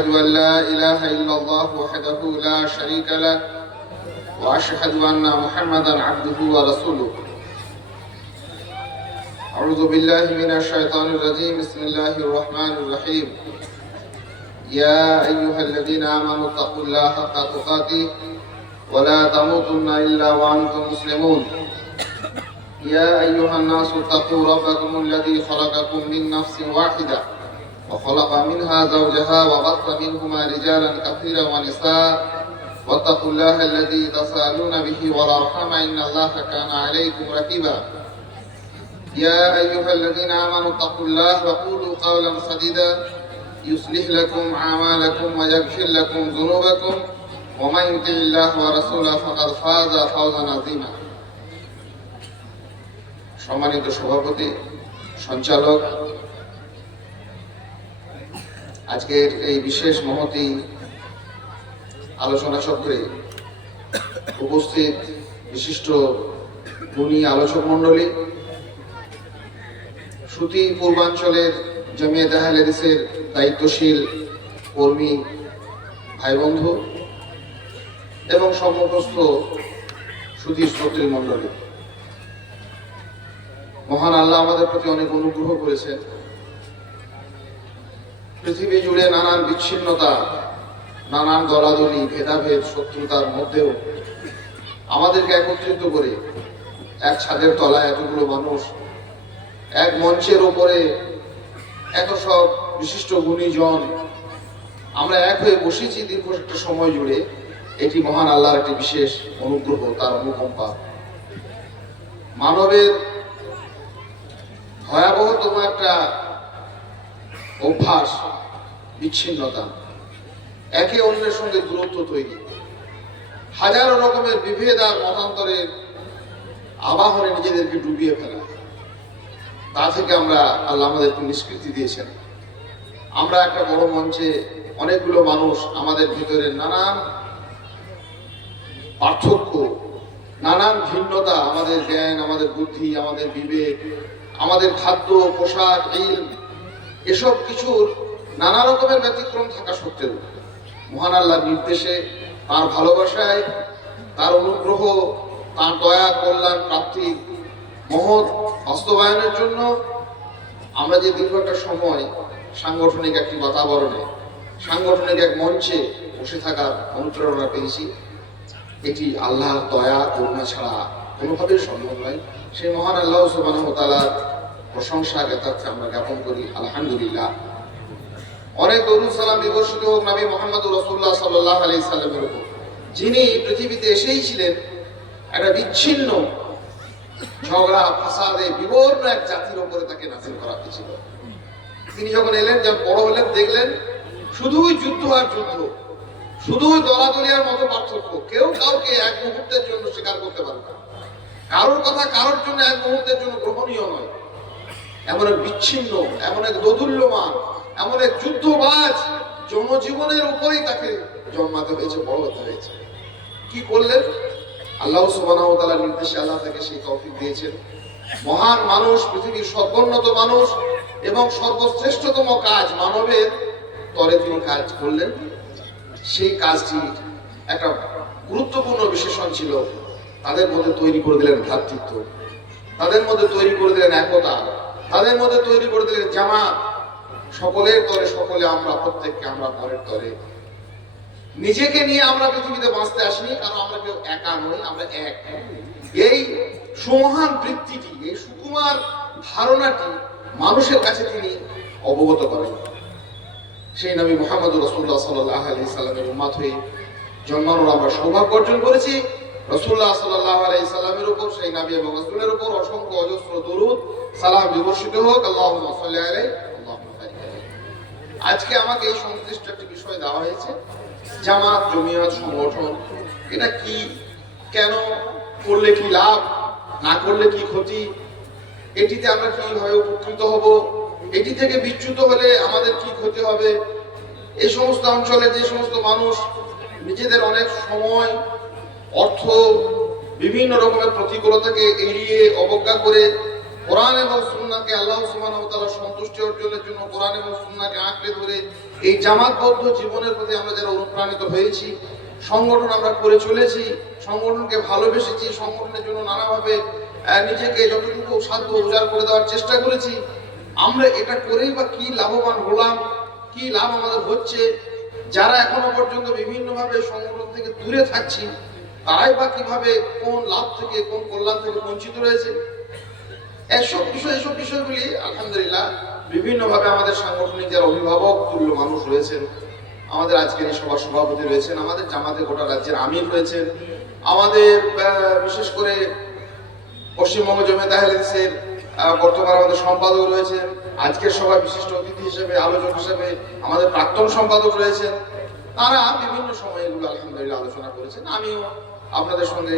أشهد أن لا إله إلا الله وحده لا شريك له وأشهد أن محمدا عبده ورسوله. أعوذ بالله من الشيطان الرجيم. بسم الله الرحمن الرحيم. يا أيها الذين آمنوا اتقوا الله حق تقاته ولا تموتن إلا وأنتم مسلمون. يا أيها الناس اتقوا ربكم الذي خلقكم من نفس واحدة. وخلق منها زوجها وبث منهما رجالا كثيرا ونساء واتقوا الله الذي تساءلون به والأرحام إن الله كان عليكم رقيبا يا أيها الذين آمنوا اتقوا الله وقولوا قولا سديدا يصلح لكم أعمالكم ويغفر لكم ذنوبكم ومن يطع الله ورسوله فقد فاز فوزا عظيما সম্মানিত সভাপতি সঞ্চালক আজকের এই বিশেষ মহতি আলোচনা চক্রে উপস্থিত বিশিষ্ট গুণী আলোচক মণ্ডলী, সুতি পূর্বাঞ্চলের জমিয়ে দেহালেদিসের দায়িত্বশীল কর্মী ভাই বন্ধু এবং সমগ্রস্থ সুধীর শ্রোতৃ মণ্ডলী। মহান আল্লাহ আমাদের প্রতি অনেক অনুগ্রহ করেছেন। পৃথিবী জুড়ে নানান বিচ্ছিন্নতা, নানান দলাদলি ভেদাভেদ, শত্রুতার মধ্যেও আমাদেরকে একত্রিত করে এক ছাদের তলায় এতগুলো মানুষ, এক মঞ্চের ওপরে এত সব বিশিষ্ট গুণীজন, আমরা এক হয়ে বসেছি দীর্ঘ একটা সময় জুড়ে। এটি মহান আল্লাহর একটি বিশেষ অনুগ্রহ, তার অনুকম্পা। মানবের ভয়াবহতম একটা অভ্যাস, বিচ্ছিন্নতা, একে অন্যের সঙ্গে দূরত্ব তৈরি। হাজারো রকমের বিভেদ আর মতান্তরের আবাহনে নিজেদেরকে ডুবিয়ে ফেলা। তা থেকে আমরা আল্লাহ আমাদেরকে নিষ্কৃতি দিয়েছেন। আমরা একটা বড় মঞ্চে অনেকগুলো মানুষ আমাদের ভিতরে নানান পার্থক্য, নানান ভিন্নতা, আমাদের জ্ঞান, আমাদের বুদ্ধি, আমাদের বিবেক, আমাদের খাদ্য, পোশাক ইল এসব কিছুর নানা রকমের ব্যতিক্রম থাকা সত্ত্বেও মহান আল্লাহর নির্দেশে, তার ভালোবাসায়, তার অনুগ্রহ, তার দয়া, কল্যাণ, প্রাপ্তি, মহৎ বাস্তবায়নের জন্য আমরা যে দীর্ঘ একটা সময় সাংগঠনিক একটি বাতাবরণে, সাংগঠনিক এক মঞ্চে বসে থাকার অনুপ্রেরণা পেয়েছি। এটি আল্লাহর দয়া, করুণা ছাড়া কোনোভাবেই সম্ভব নয়। সেই মহান আল্লাহ সুবাহ তালার প্রশংসা জ্ঞাতার্থে আমরা জ্ঞাপন করি, আলহামদুলিল্লাহ। অনেক দরুদ সালাম বিবর্ষিত হোক নবী মোহাম্মদ রসুল্লাহ সাল্লাহ আলি সাল্লামের উপর। যিনি পৃথিবীতে এসেই ছিলেন, একটা বিচ্ছিন্ন ঝগড়া, ফাসাদে বিবর্ণ এক জাতির উপরে তাকে নাজিল করা হয়েছিল। তিনি যখন এলেন, যখন বড় হলেন, দেখলেন শুধুই যুদ্ধ আর যুদ্ধ, শুধুই দলাদলিয়ার মতো পার্থক্য। কেউ কাউকে এক মুহূর্তের জন্য স্বীকার করতে পারে না। কারোর কথা কারোর জন্য এক মুহূর্তের জন্য গ্রহণীয় নয়। এমন এক বিচ্ছিন্ন, এমন এক দোদুল্যমান, এমন এক যুদ্ধবাজ জনজীবনের উপরেই তাকে জন্মাতে হয়েছে, বড় হতে হয়েছে। কি করলেন? আল্লাহ সুবাহ তালার নির্দেশে আল্লাহ তাকে সেই তৌফিক দিয়েছেন। মহান মানুষ, পৃথিবীর সর্বোন্নত মানুষ এবং সর্বশ্রেষ্ঠতম কাজ মানবের তরে তিনি কাজ করলেন। সেই কাজটি একটা গুরুত্বপূর্ণ বিশেষণ ছিল। তাদের মধ্যে তৈরি করে দিলেন ভ্রাতৃত্ব। তাদের মধ্যে তৈরি করে দিলেন একতা। তাদের মধ্যে তৈরি করে দিলেন জামাত। সকলের তরে সকলে আমরা, প্রত্যেককে আমরা পরের তরে। নিজেকে নিয়ে আমরা পৃথিবীতে বাঁচতে আসিনি, কারণ আমরা কেউ একা নই, আমরা এক। এই সুমহান বৃত্তিটি, এই সুকুমার ধারণাটি মানুষের কাছে তিনি অবগত করেন। সেই নবী মোহাম্মদ রসুল্লাহ সাল্লাহ আলি সাল্লামের উম্মাত হয়ে জন্মানোর আমরা সৌভাগ্য অর্জন করেছি। রসুল্লাহ সাল্লাহ আলি সাল্লামের উপর, সেই নবী এবং রসুলের উপর অসংখ্য অজস্র দরুদ সালাম বিবর্ষিত হোক আল্লাহ আজকে আমাকে এই সংশ্লিষ্ট একটি বিষয় দেওয়া হয়েছে, জামাত, জমিয়ত, সংগঠন, এটা কি, কেন, করলে কি লাভ, না করলে কি ক্ষতি, এটিতে আমরা কীভাবে উপকৃত হব, এটি থেকে বিচ্যুত হলে আমাদের কি ক্ষতি হবে, এই সমস্ত অঞ্চলে যে সমস্ত মানুষ নিজেদের অনেক সময়, অর্থ, বিভিন্ন রকমের প্রতিকূলতাকে এড়িয়ে অবজ্ঞা করে কোরআন এবং সুন্নাহকে আল্লাহ ওয়া তাআলা সন্তুষ্টি অর্জনের জন্য কোরআন এবং সুন্নাহকে আঁকড়ে ধরে এই জামাতবদ্ধ জীবনের প্রতি আমরা যারা অনুপ্রাণিত হয়েছি, সংগঠন আমরা করে চলেছি, সংগঠনকে ভালোবেসেছি, সংগঠনের জন্য নানাভাবে নিজেকে যতটুকু সাধ্য উজাড় করে দেওয়ার চেষ্টা করেছি, আমরা এটা করেই বা কি লাভবান হলাম, কি লাভ আমাদের হচ্ছে, যারা এখনও পর্যন্ত বিভিন্নভাবে সংগঠন থেকে দূরে থাকছি, তারাই বা কীভাবে কোন লাভ থেকে, কোন কল্যাণ থেকে বঞ্চিত রয়েছে এসব বিষয়, এসব বিষয়গুলি, আলহামদুলিল্লাহ, বিভিন্নভাবে আমাদের সাংগঠনিক যারা অভিভাবক তুল্য মানুষ রয়েছেন, আমাদের আজকের এই সভা সভাপতি রয়েছেন, আমাদের জামাতে গোটা রাজ্যের আমির রয়েছেন, আমাদের বিশেষ করে পশ্চিমবঙ্গ জমিয়ত আহলেদিসের বর্তমান আমাদের সম্পাদক রয়েছেন, আজকের সভায় বিশিষ্ট অতিথি হিসেবে, আলোচক হিসেবে আমাদের প্রাক্তন সম্পাদক রয়েছেন, তারা বিভিন্ন সময় এগুলো আলহামদুলিল্লাহ আলোচনা করেছেন। আমিও আপনাদের সঙ্গে